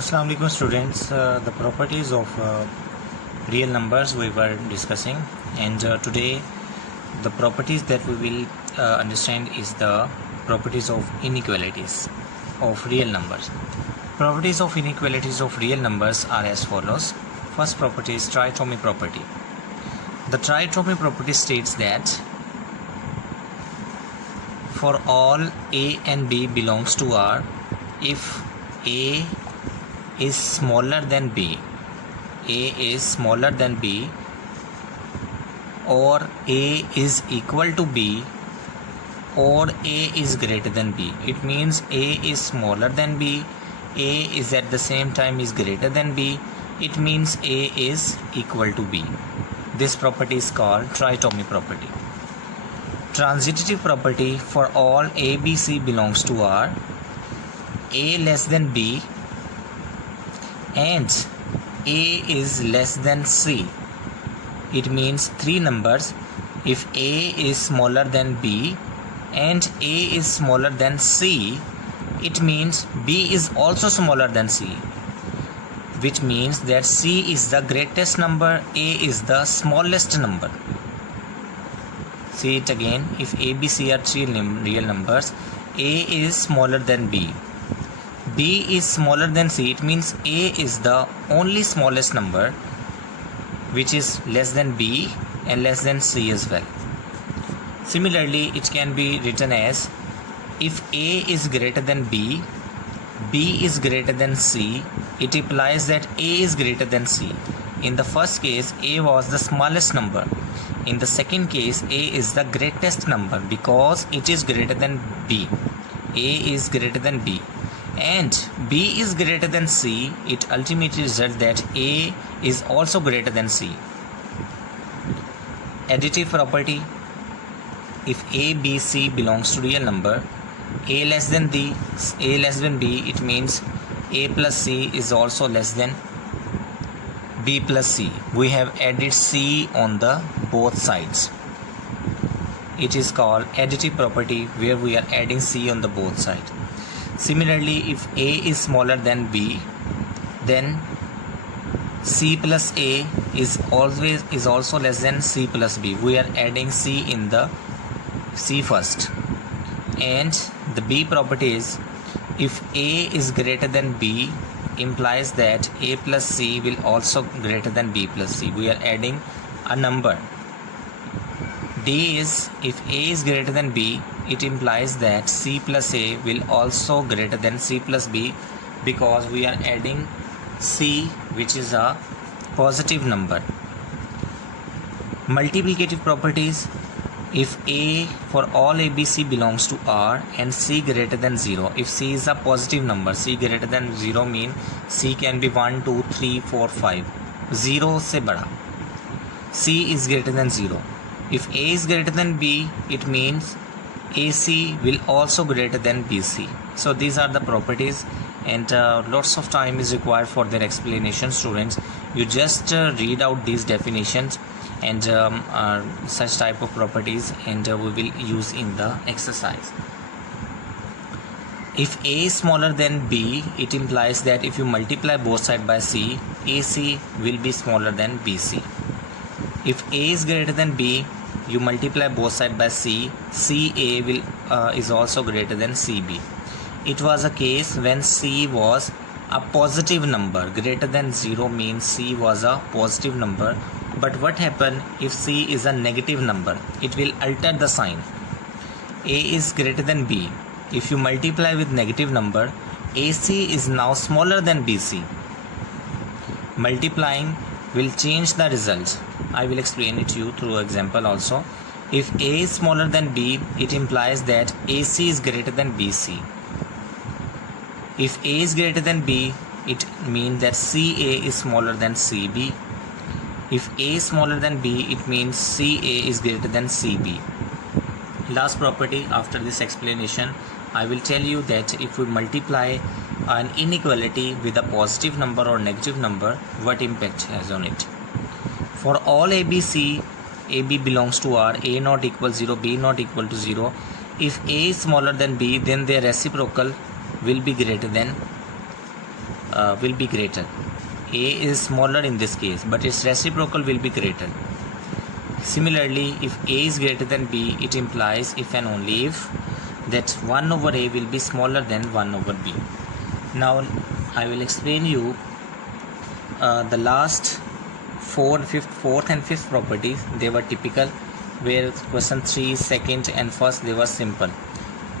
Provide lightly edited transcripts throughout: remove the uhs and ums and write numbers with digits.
Assalamu alaikum students. The properties of real numbers we were discussing, and today the properties that we will understand is the properties of inequalities of real numbers. Properties of inequalities of real numbers are as follows. First property is trichotomy property. The trichotomy property states that for all A and B belongs to R, if A is smaller than B, A is smaller than B, or A is equal to B, or A is greater than B. It means A is smaller than B, A is at the same time is greater than B. It means A is equal to B. This property is called trichotomy property. Transitive property: for all A, B, C belongs to R, A less than B and A is less than C. It means three numbers. If A is smaller than B and A is smaller than C, it means B is also smaller than C, which means that C is the greatest number, A is the smallest number. See it again. If A, B, C are three real numbers, A is smaller than B, B is smaller than C, it means A is the only smallest number, which is less than B and less than C as well. Similarly, it can be written as, if A is greater than B, B is greater than C, it implies that A is greater than C. In the first case, A was the smallest number. In the second case, A is the greatest number because it is greater than B. A is greater than B. And B is greater than C, it ultimately results that A is also greater than C. Additive property: if A, B, C belongs to real number, A less than B, it means A plus C is also less than B plus C. We have added C on the both sides. It is called additive property, where we are adding C on the both sides. Similarly, if A is smaller than B, then C plus A is also less than C plus B. We are adding C in the C first. And the B property is, if A is greater than B, implies that A plus C will also greater than B plus C. We are adding a number. D is, if A is greater than B, it implies that C plus A will also greater than C plus B, because we are adding C, which is a positive number. Multiplicative properties: if A, for all A, B, C belongs to R and C greater than 0, if C is a positive number, C greater than 0 mean C can be 1, 2, 3, 4, 5, 0 se bada, C is greater than 0. If A is greater than B, it means AC will also greater than BC. So these are the properties, and lots of time is required for their explanation. Students, you just read out these definitions and such type of properties, and we will use in the exercise. If A is smaller than B, it implies that if you multiply both sides by C, AC will be smaller than BC. If A is greater than B, you multiply both sides by C, CA will is also greater than CB. It was a case when C was a positive number. Greater than 0 means C was a positive number. But what happened if C is a negative number? It will alter the sign. A is greater than B. If you multiply with negative number, AC is now smaller than BC. Multiplying will change the result. I will explain it to you through example also. If A is smaller than B, it implies that AC is greater than BC. If A is greater than B, it means that CA is smaller than CB. If A is smaller than B, it means CA is greater than CB. Last property after this explanation, I will tell you that if we multiply an inequality with a positive number or negative number, what impact has on it. For all ABC, AB belongs to R, A not equal 0, B not equal to 0. If A is smaller than B, then their reciprocal will be greater than will be greater. A is smaller in this case, but its reciprocal will be greater. Similarly, if A is greater than B, it implies if and only if that 1 over A will be smaller than 1 over B. Now I will explain you the last fourth and fifth properties. They were typical, where question 3, second and first they were simple.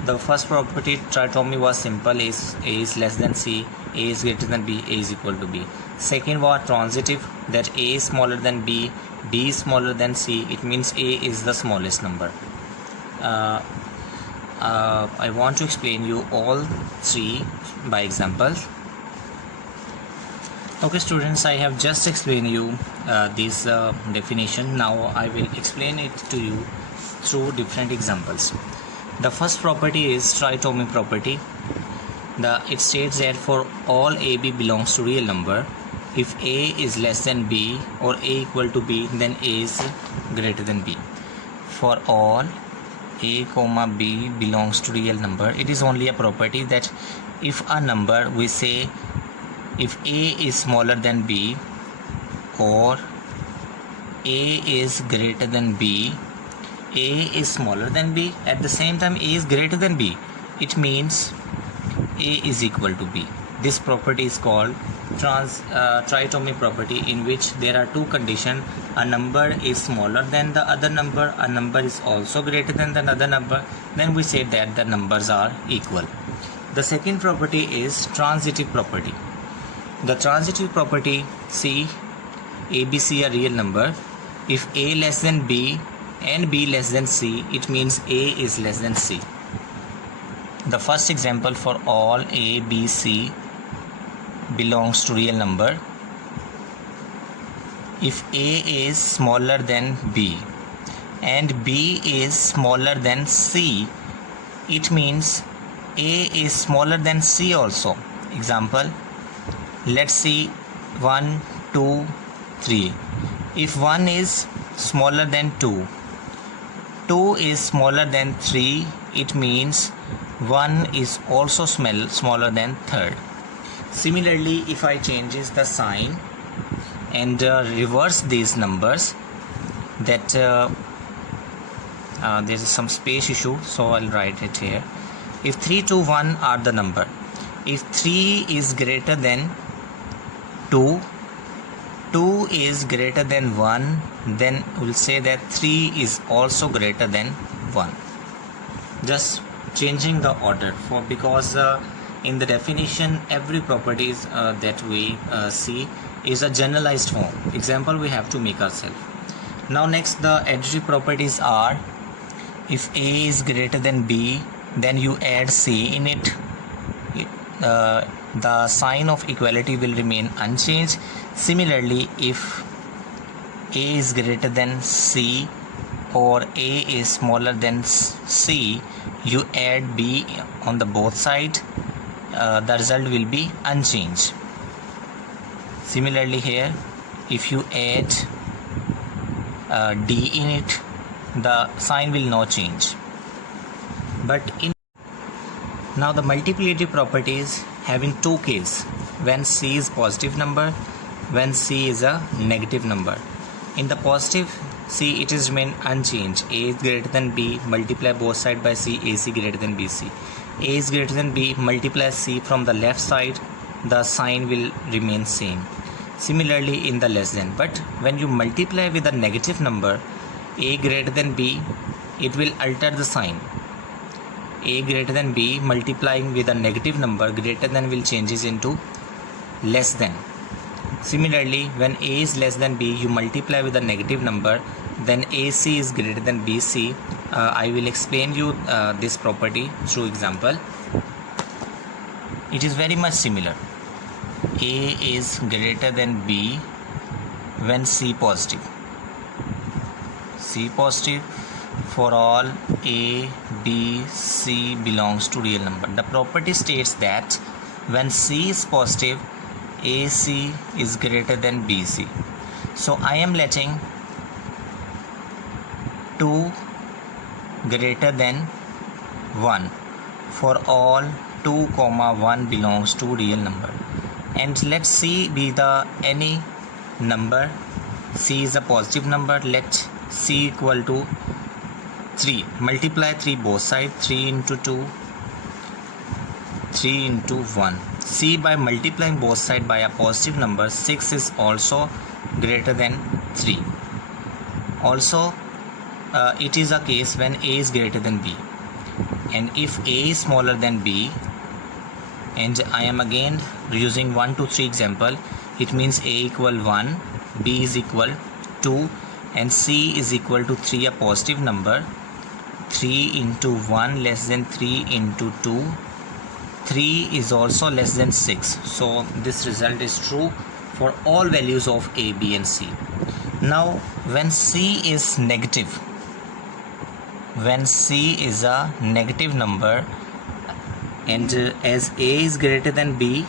The first property, trichotomy, was simple. A is less than C, A is greater than B, A is equal to B. Second was transitive, that A is smaller than B, B is smaller than C. It means A is the smallest number. I want to explain you all three by examples. Okay students, I have just explained you this definition. Now I will explain it to you through different examples. The first property is trichotomy property. It states that for all AB belongs to real number, if A is less than B or A equal to B, then A is greater than B. For all A comma B belongs to real number, it is only a property that if a number, we say if A is smaller than B or A is greater than B, A is smaller than B, at the same time A is greater than B, it means A is equal to B. This property is called trichotomy property, in which there are two conditions. A number is smaller than the other number, a number is also greater than the other number, then we say that the numbers are equal. The second property is transitive property. The transitive property, see A, B, C are real number. If A less than B and B less than C, it means A is less than C. The first example, for all A, B, C belongs to real number, if A is smaller than B and B is smaller than C, it means A is smaller than C also. Example, let's see 1, 2, 3. If 1 is smaller than 2, 2 is smaller than 3, it means 1 is also smaller than 3rd. Similarly, if I changes the sign and reverse these numbers, that there is some space issue, so I'll write it here. If 3, 2, 1 are the number, if 3 is greater than 2, 2 is greater than 1, then we'll say that 3 is also greater than 1. Just changing the order, because in the definition every properties that we see is a generalized form. Example we have to make ourselves. Now next, the additive properties are, if A is greater than B, then you add C in it. The sign of equality will remain unchanged. Similarly, if A is greater than C or A is smaller than C, you add B on the both sides. The result will be unchanged. Similarly here, if you add D in it, the sign will not change. Now the multiplicative properties having two cases, when C is positive number, when C is a negative number. In the positive, C, it is remain unchanged. A is greater than B, multiply both sides by C, AC greater than BC. A is greater than B, multiply C from the left side, the sign will remain same. Similarly in the less than, but when you multiply with a negative number, A greater than B, it will alter the sign. A greater than B multiplying with a negative number, greater than will changes into less than. Similarly, when A is less than B, you multiply with a negative number, then AC is greater than BC. I will explain you this property through example. It is very much similar. A is greater than B when C positive. C positive for all A, B, C belongs to real number. The property states that when C is positive, AC is greater than BC. So I am letting 2 greater than 1 for all 2, 1 belongs to real number. and let C be the any number. C is a positive number. Let C equal to 3. Multiply 3 both sides. 3 into 2, 3 into 1. C by multiplying both sides by a positive number, 6 is also greater than 3. Also, it is a case when A is greater than B, and if A is smaller than B, and I am again using 1 to 3 example, it means A equal 1, B is equal 2, and C is equal to 3, a positive number. 3 into 1 less than 3 into 2. 3 is also less than 6. So this result is true for all values of A, B and C. Now when C is negative, when C is a negative number, and as A is greater than B,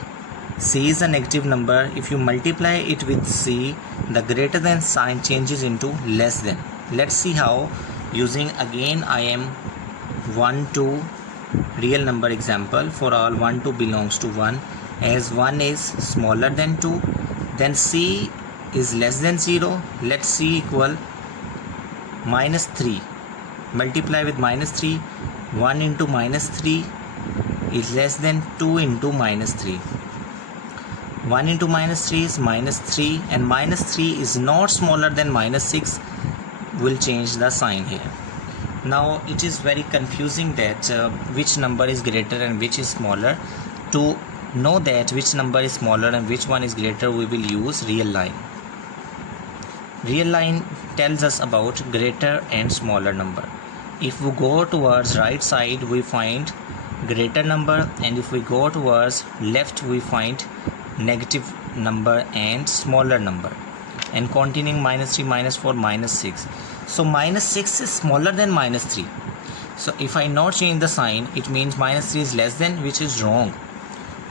C is a negative number. If you multiply it with C, the greater than sign changes into less than. Let's see how. Using again I am 1 2 real number example. For all 1 2 belongs to 1. As 1 is smaller than 2, then C is less than 0. Let C equal minus 3. Multiply with minus 3. 1 into minus 3 is less than 2 into minus 3. 1 into minus 3 is minus 3, and minus 3 is not smaller than minus 6. Will change the sign here. Now it is very confusing that which number is greater and which is smaller. To know that which number is smaller and which one is greater, we will use real line. Real line tells us about greater and smaller number. If we go towards right side, we find greater number, and if we go towards left, we find negative number and smaller number, and continuing minus 3, minus 4, minus 6. So minus 6 is smaller than minus 3. So if I not change the sign, it means minus 3 is less than, which is wrong.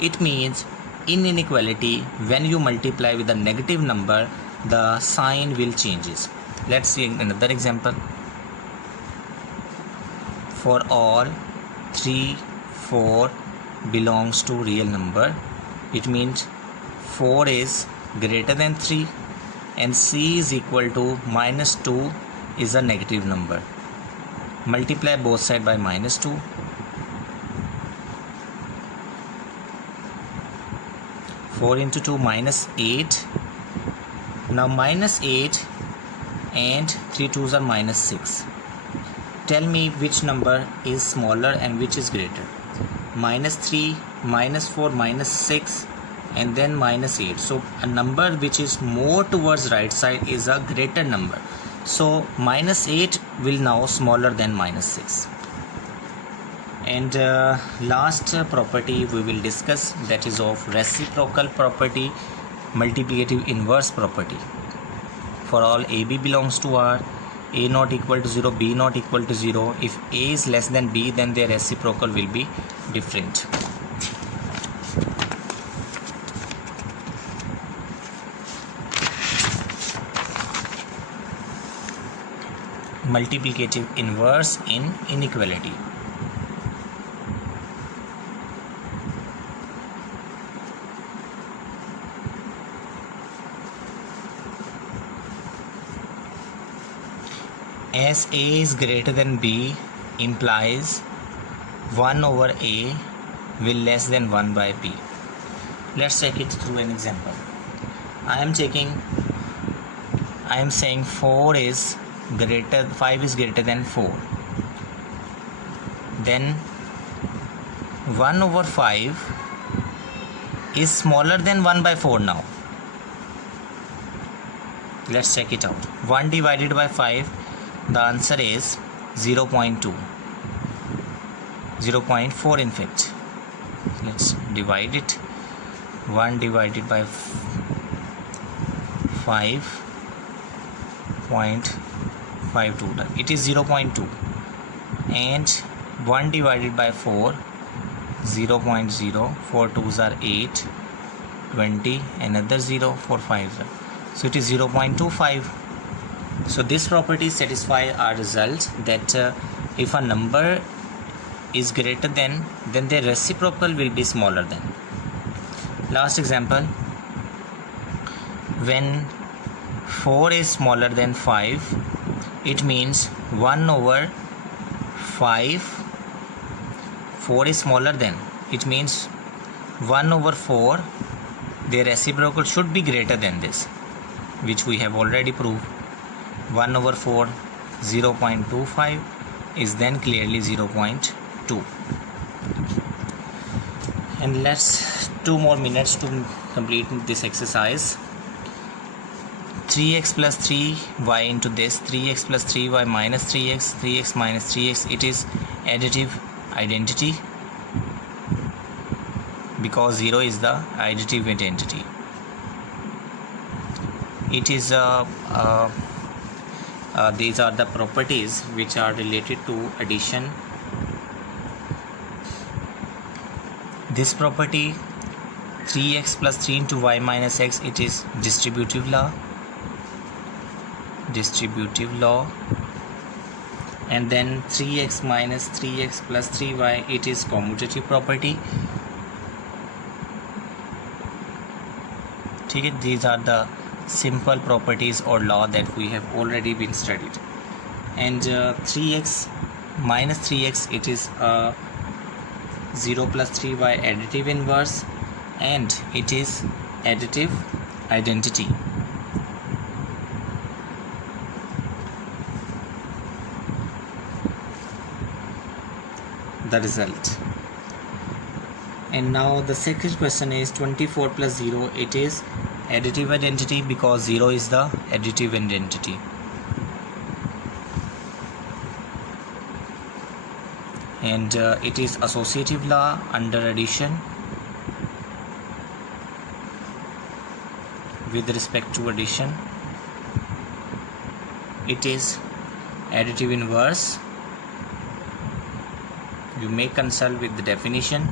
It means in inequality, when you multiply with a negative number, the sign will changes. Let's see another example. For all 3 4 belongs to real number, it means 4 is greater than 3, and C is equal to minus 2 is a negative number. Multiply both sides by minus 2. 4 into 2 minus 8. Now minus 8 and 3 2s are minus 6. Tell me which number is smaller and which is greater. Minus 3, minus 4, minus 6, and then minus 8. So a number which is more towards right side is a greater number. So minus 8 will now smaller than minus 6. And last property we will discuss, that is of reciprocal property, multiplicative inverse property. For all AB belongs to R, A not equal to 0, B not equal to 0. If A is less than B, then their reciprocal will be different. Multiplicative inverse in inequality. As A is greater than B implies 1 over A will less than 1 by B. Let's take it through an example. I am saying 5 is greater than 4. Then 1 over 5 is smaller than 1 by 4 now. Let's check it out. 1 divided by 5, the answer is 0.2. 0.4 in fact. Let's divide it. 1 divided by 5.52. It is 0.2. And 1 divided by 4, 0.0. 4 2s are 8, 20, another 0, 4 5s are. So it is 0.25. So this property satisfies our result that if a number is greater than, then the reciprocal will be smaller than. Last example, when 4 is smaller than 5, it means 1 over 5. 4 is smaller than, it means 1 over 4, their reciprocal should be greater than this, which we have already proved. 1 over 4, 0.25 is then clearly 0.2. And let's 2 more minutes to complete this exercise. 3x plus 3y into this, 3x plus 3y minus 3x, 3x minus 3x, it is additive identity because 0 is the additive identity. It is these are the properties which are related to addition. This property 3x plus 3 into y minus x, it is distributive law, and then 3x minus 3x plus 3y, it is commutative property. Okay, these are the simple properties or law that we have already been studied. And 3x minus 3x, it is 0 plus 3y additive inverse, and it is additive identity. The result. And now the second question is 24 plus 0, it is additive identity because 0 is the additive identity. And it is associative law under addition with respect to addition. It is additive inverse. You may consult with the definition.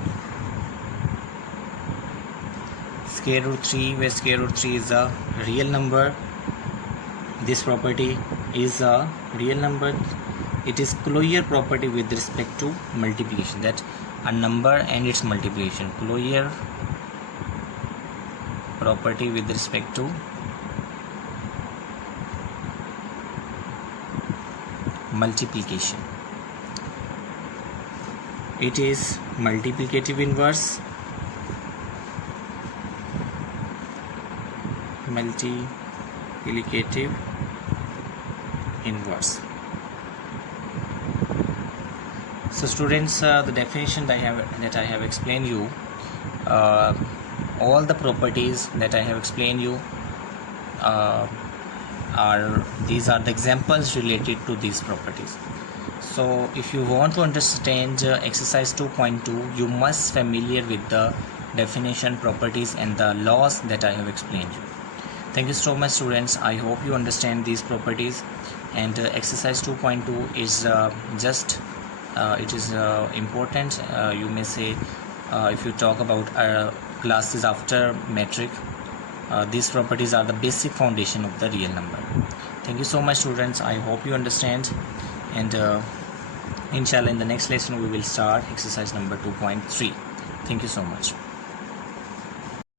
Square root 3, where square root 3 is a real number. This property is a real number. It is Closure property with respect to multiplication, that a number and its multiplication. Closure property with respect to multiplication. It is multiplicative inverse. Multiplicative inverse. So students, the definition that I have explained you, all the properties that I have explained you these are the examples related to these properties. So if you want to understand exercise 2.2, you must familiar with the definition, properties and the laws that I have explained you. Thank you so much students. I hope you understand these properties. And exercise 2.2 is just it is important. You may say if you talk about classes after metric, these properties are the basic foundation of the real number. Thank you so much students. I hope you understand, and inshallah in the next lesson we will start exercise number 2.3. Thank you so much.